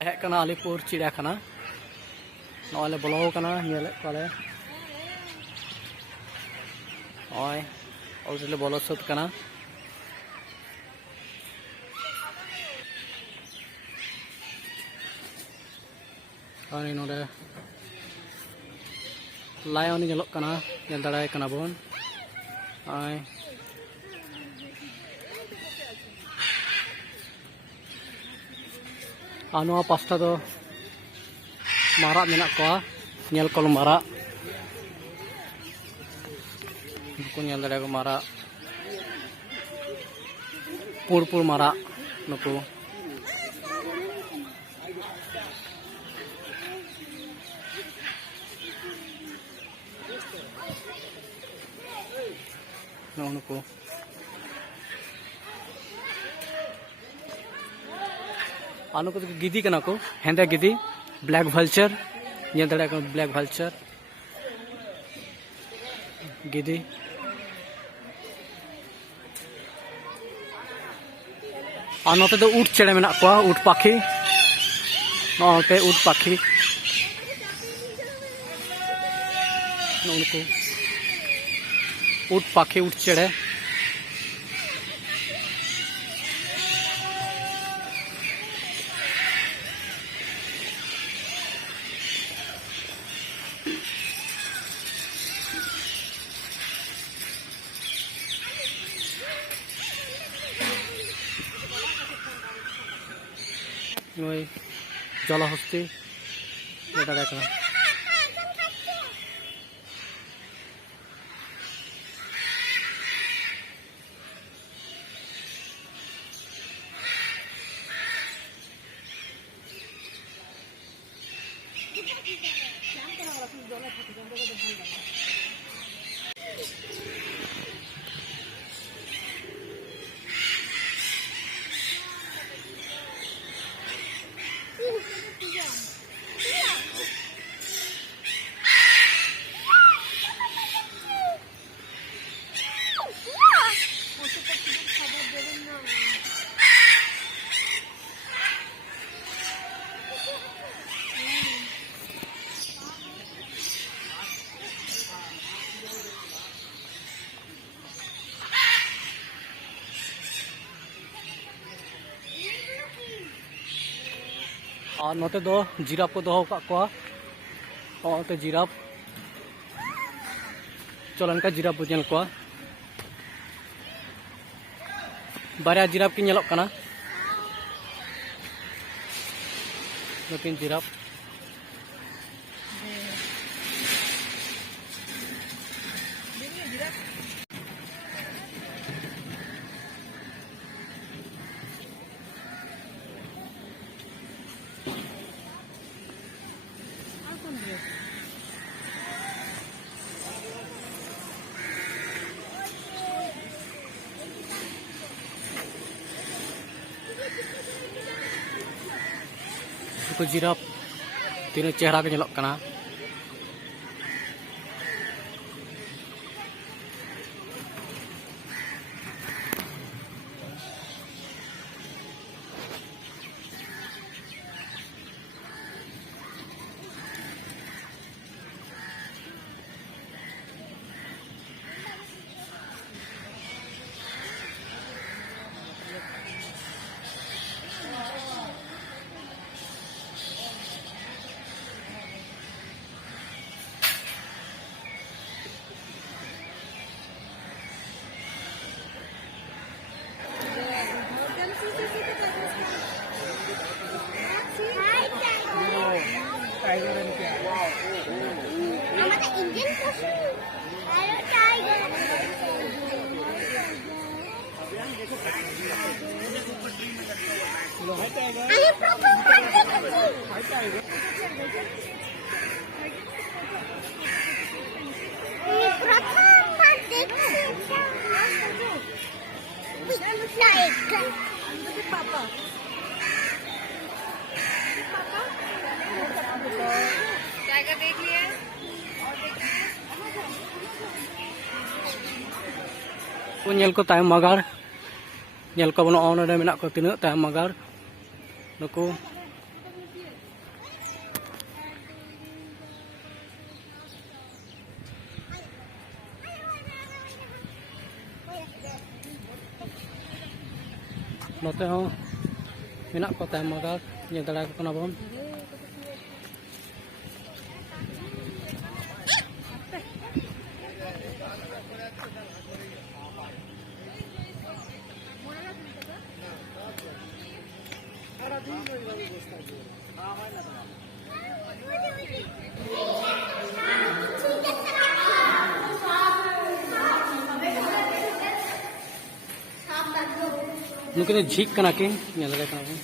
हेक कना अलीपुर चिड़ियाखाना नॉले बोलो कना नेले कोले ओय ऑलरेडी बोलो सत कना अनि नोडे लायन नेलो कना नेल दाड़ाय कना बोन ओय आनुआ पास्ता दो मारा मेना को नेल कल मारा नुकु नेल दाड़े को मारा पुर मारा नुकु नुकु आनु को गिदी कना को हेंदा गिदी ब्लैक वल्चर ये दड़ा को ब्लैक वल्चर गिदी आ नोते दो ऊट चेड़े मेना को ऊट पाखी नोते ऊट पाखी उनको ऊट पाखी ऊट चेड़े जलहस्ती और नोते दो जिराफ को दोहो का और ते जिराफ चलन का जिराफ बुझल को बारया जिराफ की नेलोक कना लेकिन जिराफ को जिराफ तीन चेहरा के नेलोक कना nyel ko tayam magar nyel ko bono ono de menak ko tinu tayam magar nuku ᱱᱚᱛᱮ ᱦᱚᱸ ᱢᱮᱱᱟᱜ ᱠᱚ ᱛᱟᱭᱚᱢ ᱢᱟᱜᱟᱨ ᱧᱮᱞ ᱫᱟᱲᱮᱭᱟᱠᱚ ᱠᱟᱱᱟ ᱵᱚᱱ नुकिन दो झीक कना किन ñel दाड़े कना बन